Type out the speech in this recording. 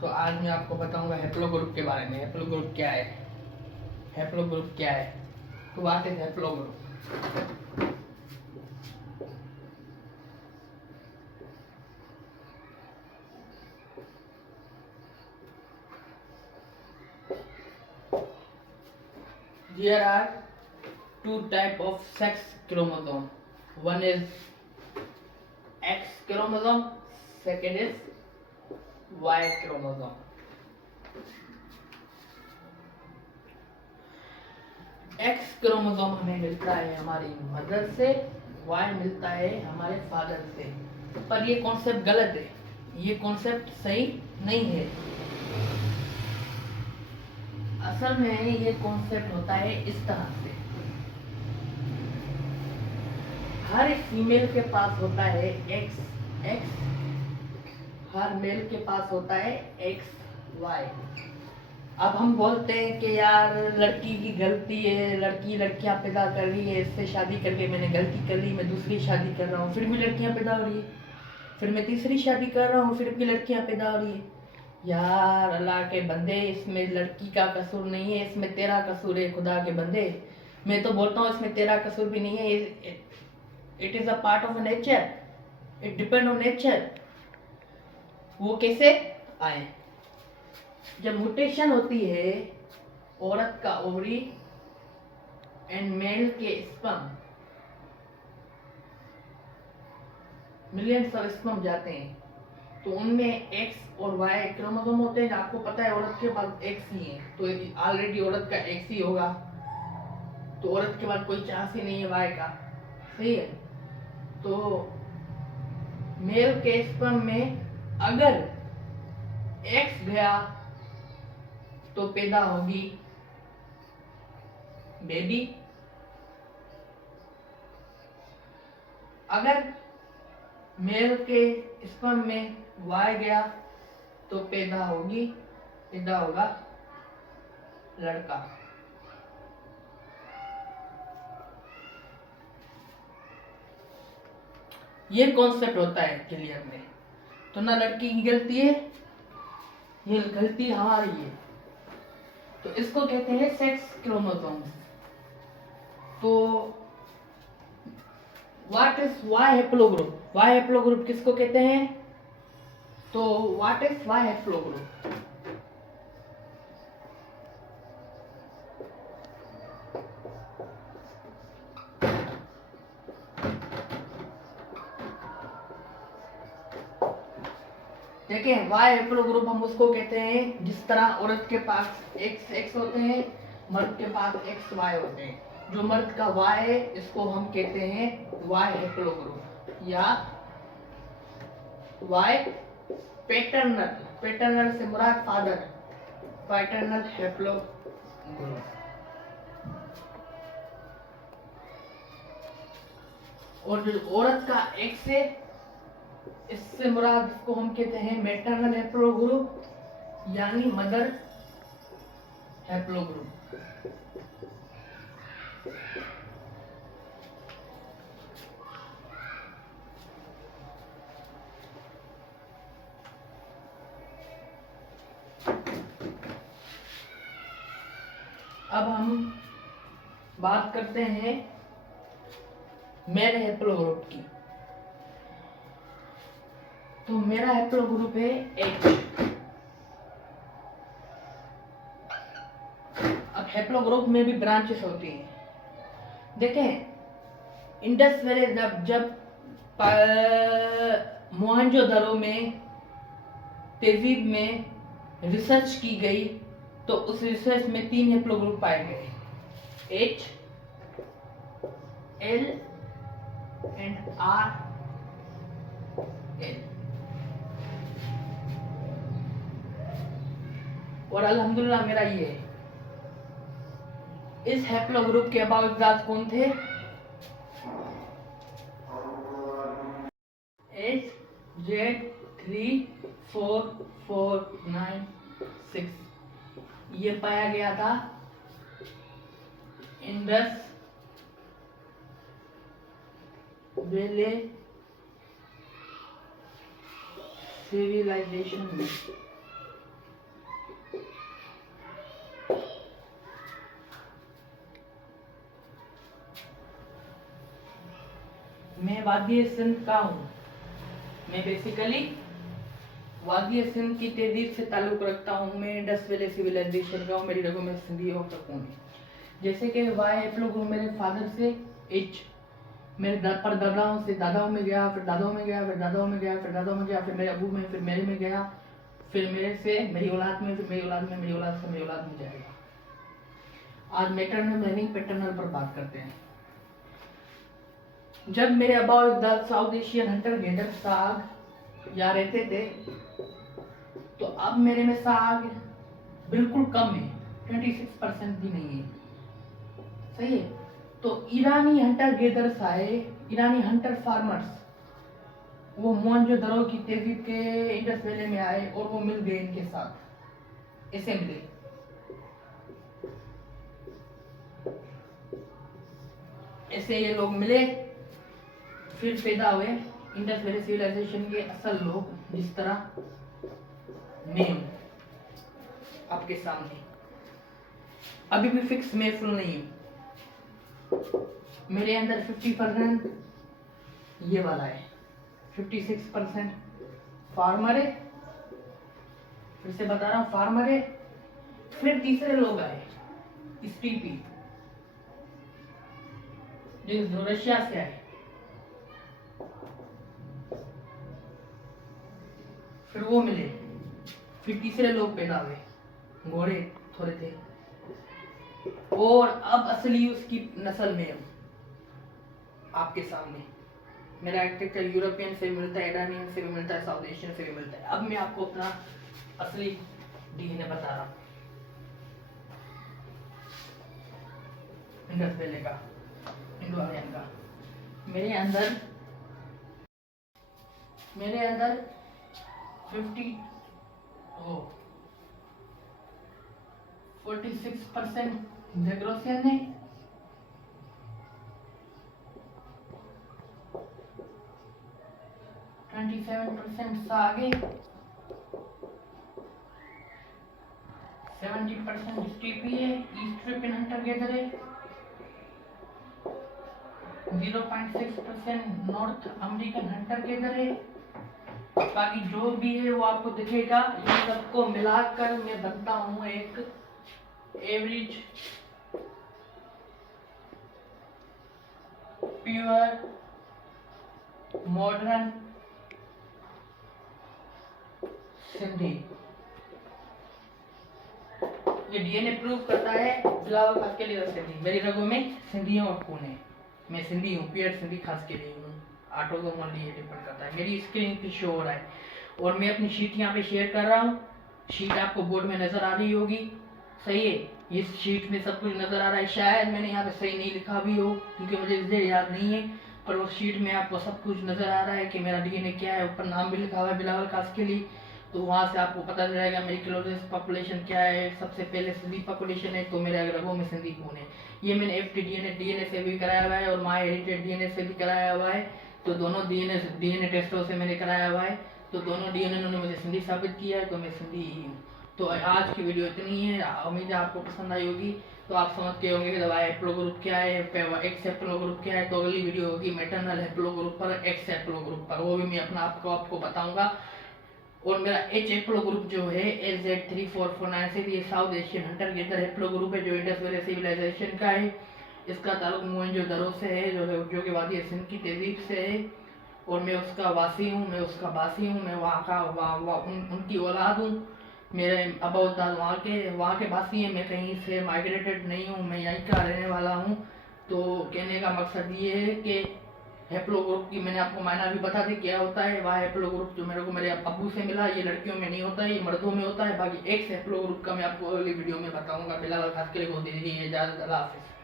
तो आज मैं आपको बताऊंगा हैप्लो ग्रुप के बारे में। हैप्लो ग्रुप क्या है? हैप्लो ग्रुप क्या है? What is haplo group? There are two type of sex chromosome. One is X chromosome, second is Y chromosome. X chromosome हमें मिलता है हमारी मदर से, Y मिलता है हमारे फादर से। पर ये कॉन्सेप्ट गलत है, ये कॉन्सेप्ट सही नहीं है। असल में ये कॉन्सेप्ट होता है इस तरह से, हर फीमेल के पास होता है एक्स, हर मेल के पास होता है एक्स वाई। अब हम बोलते हैं कि यार लड़की की गलती है, लड़कियां पैदा कर रही है, इससे शादी करके मैंने गलती कर ली, मैं दूसरी शादी कर रहा हूँ, फिर भी लड़कियां पैदा हो रही है, फिर मैं तीसरी शादी कर रहा हूँ, फिर भी लड़कियां पैदा हो रही है। यार अल्लाह के बंदे, इसमें लड़की का कसूर नहीं है, इसमें तेरा कसूर है। खुदा के बंदे, मैं तो बोलता हूँ इसमें तेरा कसूर भी नहीं है। It is a part of nature, it depend on nature. वो कैसे आए? जब म्यूटेशन होती है औरत का ओवरी एंड मेल के स्पर्म, मिलियंस ऑफ स्पर्म जाते हैं, तो उनमें एक्स और वाई क्रोमोसोम होते हैं। आपको पता है औरत के पास एक्स ही है, तो ऑलरेडी औरत का एक्स ही होगा, तो औरत के पास कोई चांस ही नहीं है वाई का। सही है? तो मेल के स्पर्म में अगर एक्स गया तो पैदा होगी बेबी, अगर मेल के स्पर्म में वाई गया तो पैदा होगा लड़का। ये कॉन्सेप्ट होता है क्लियर में। तो ना लड़की की गलती है, ये गलती हमारी है। तो इसको कहते हैं सेक्स क्रोमोसोम्स। तो what is Y haplogroup? Y haplogroup किसको कहते हैं? तो व्हाट इज वाई हैप्लोग्रुप? देखें, वाई हैप्लोग्रुप हम उसको कहते हैं जिस तरह औरत के पास एक्स एक्स होते हैं, मर्द के पास एक्स वाई होते हैं। जो मर्द का वाई है इसको हम कहते हैं वाई हैप्लोग्रुप या वाई पैटर्नल। पैटर्नल से मुराद फादर, पैटर्नल हैप्लोग्रुप। और जो औरत का एक्स है, इससे मुराद को हम कहते हैं मैटरनल हैप्लोग्रुप यानी मदर हैप्लोग्रुप। अब हम बात करते हैं मेरे हैप्लोग्रुप की। तो मेरा हैप्लोग्रुप है H। अब हैप्लोग्रुप में भी ब्रांचेस होती हैं। देखें, इंडस वैली जब मोहनजोदड़ो में, तहजीब में रिसर्च की गई, तो उस रिसर्च में 3 हैप्लोग्रुप पाए गए, H, L and R, L। और अल्हम्दुलिल्लाह मेरा ये है। इस हैप्लोग्रुप के अबाउजात कौन थे? HZ34496। ये पाया गया था इंडस वैली सिविलाइजेशन में। वादिय सिंध का हूँ। मैं बेसिकली वादिय सिंध की तहजीब से ताल्लुक़ रखता हूँ। मैं इंडस वैली सिविलाइजेशन का हूँ। मेरी रगों में सिंधी और तकून है। जैसे कि वाई एप्लो मेरे फादर से एच, मेरे परदादाओं से दादाओं में गया, फिर दादाओं में गया, फिर दादाओं में गया, फिर दादाओं में गया, फिर मेरे अबू में, फिर मेरे में गया, फिर मेरे से मेरी औलाद में, फिर मेरी औलाद में, मेरी औलाद से मेरी औलाद में जाएगा। आज मैटरनल मीनिंग पैटर्नल पर बात करते हैं। जब मेरे above South Asian hunter gather साग यहाँ रहते थे, तो अब मेरे में साग बिल्कुल कम है, 26% भी नहीं है। सही है। तो ईरानी हंटर गेदर्स आए, ईरानी हंटर फार्मर्स, वो मोहनजोदड़ो की तहजीब के इंडस वैली में आए और वो मिल गए इनके साथ, ऐसे मिले। ऐसे ये लोग मिले, फिर पैदा हुए इंडस वैली सिविलाइजेशन के असल लोग, जिस तरह मैं हूं आपके सामने। अभी भी फिक्स मैं फुल नहीं हूं। मेरे अंदर 50% ये वाला है, 56% फार्मर है। फिर से बता रहा हूँ, फार्मर है। फिर तीसरे लोग आए, स्टीपी, जो रशिया से आए। फिर वो मिले, फिर तीसरे लोग पैदा हुए, घोड़े थोड़े थे। और अब असली उसकी नस्ल में हूं आपके सामने। मेरा एग्रीकल्चर यूरोपियन से भी मिलता है, इरानियन से भी मिलता है, साउथ एशियन से भी मिलता है। अब मैं आपको अपना असली डीएनए बता रहा हूँ, इंडस वैली का, इंडो आर्यन का। मेरे अंदर 46% नेग्रोसियन है, 27% सागे, 70% स्टीपी है, ईस्ट यूरोपियन हंटर गेदर है, 0.6% नॉर्थ अमेरिकन हंटर गेदर है। बाकी जो भी है वो आपको दिखेगा। इन सबको मिलाकर मैं बनता हूँ एक एवरेज प्योर मॉडर्न सिंधी। ये डीएनए प्रूव करता है बिलावल खास के लिए सिंधी। मेरी रगों में सिंधियों और खून है। मैं सिंधी हूँ, प्योर सिंधी खास के लिए हूँ। ऑटोसोमल ये डिपेंड करता है। मेरी स्क्रीन पे शो हो रहा है और मैं अपनी शीट यहाँ पे शेयर कर रहा हूँ। शीट आपको बोर्ड में नजर आ रही होगी, सही है। इस शीट में सब कुछ नजर आ रहा है। शायद मैंने यहाँ पे सही नहीं लिखा भी हो, क्योंकि मुझे इसलिए याद नहीं है, पर उस शीट में आपको सब कुछ नजर आ रहा है कि मेरा डीएनए क्या है। ऊपर नाम भी लिखा हुआ है बिलावल खास के लिए, तो वहाँ से आपको पता चल जाएगा मेरी क्लोजेस्ट पॉपुलेशन क्या है। सबसे पहले सिंधी पॉपुलेशन है, तो मेरे रगों में सिंधी खून है। ये मैंने एफटी डीएनए से भी कराया हुआ है और माई हेरिटेज डीएनए से भी कराया हुआ है। तो दोनों डीएनए टेस्टों से मैंने कराया हुआ है, तो दोनों डीएनए ने मुझे सिंधी साबित किया है, तो मैं सिंधी ही हूँ। तो आज की वीडियो इतनी है, उम्मीद है आपको पसंद आई होगी। तो आप समझ के होंगे कि दवाई हैप्लो ग्रुप क्या है, एक्स हैप्लो ग्रुप क्या है। तो अगली वीडियो होगी मैटरनल हैप्लो ग्रुप पर, एक्स हैप्लो ग्रुप पर, वो भी मैं अपना आपको बताऊंगा। और मेरा एच हैप्लो ग्रुप जो है LZ3449 ये South Asian hunter gather haplo group है, जो इंडस वैली सिविलाइजेशन का है। इसका ताल्लुक मोहनजोदड़ो से है, जो कि वादी सिंध की तहजीब से है, और मैं उसका वासी हूँ, मैं उसका बासी हूँ, मैं वहाँ का उनकी औलाद हूँ। मेरे अबाउदाद वहाँ के बासी हैं। मैं कहीं से माइग्रेटेड नहीं हूँ, मैं यहीं का रहने वाला हूँ। तो कहने का मकसद ये है कि हैप्लो ग्रुप की मैंने आपको मायना भी बता दी क्या होता है। वह हैप्लो ग्रुप जो मेरे को मेरे अब्बू से मिला, ये लड़कियों में नहीं होता है, ये मर्दों में होता है। बाकी एक्स हैप्लो ग्रुप का मैं आपको अगली वीडियो में बताऊंगा। बिलावल खास के लिए बहुत दीजिए इजाज़त। अल्लाह हाफिज़।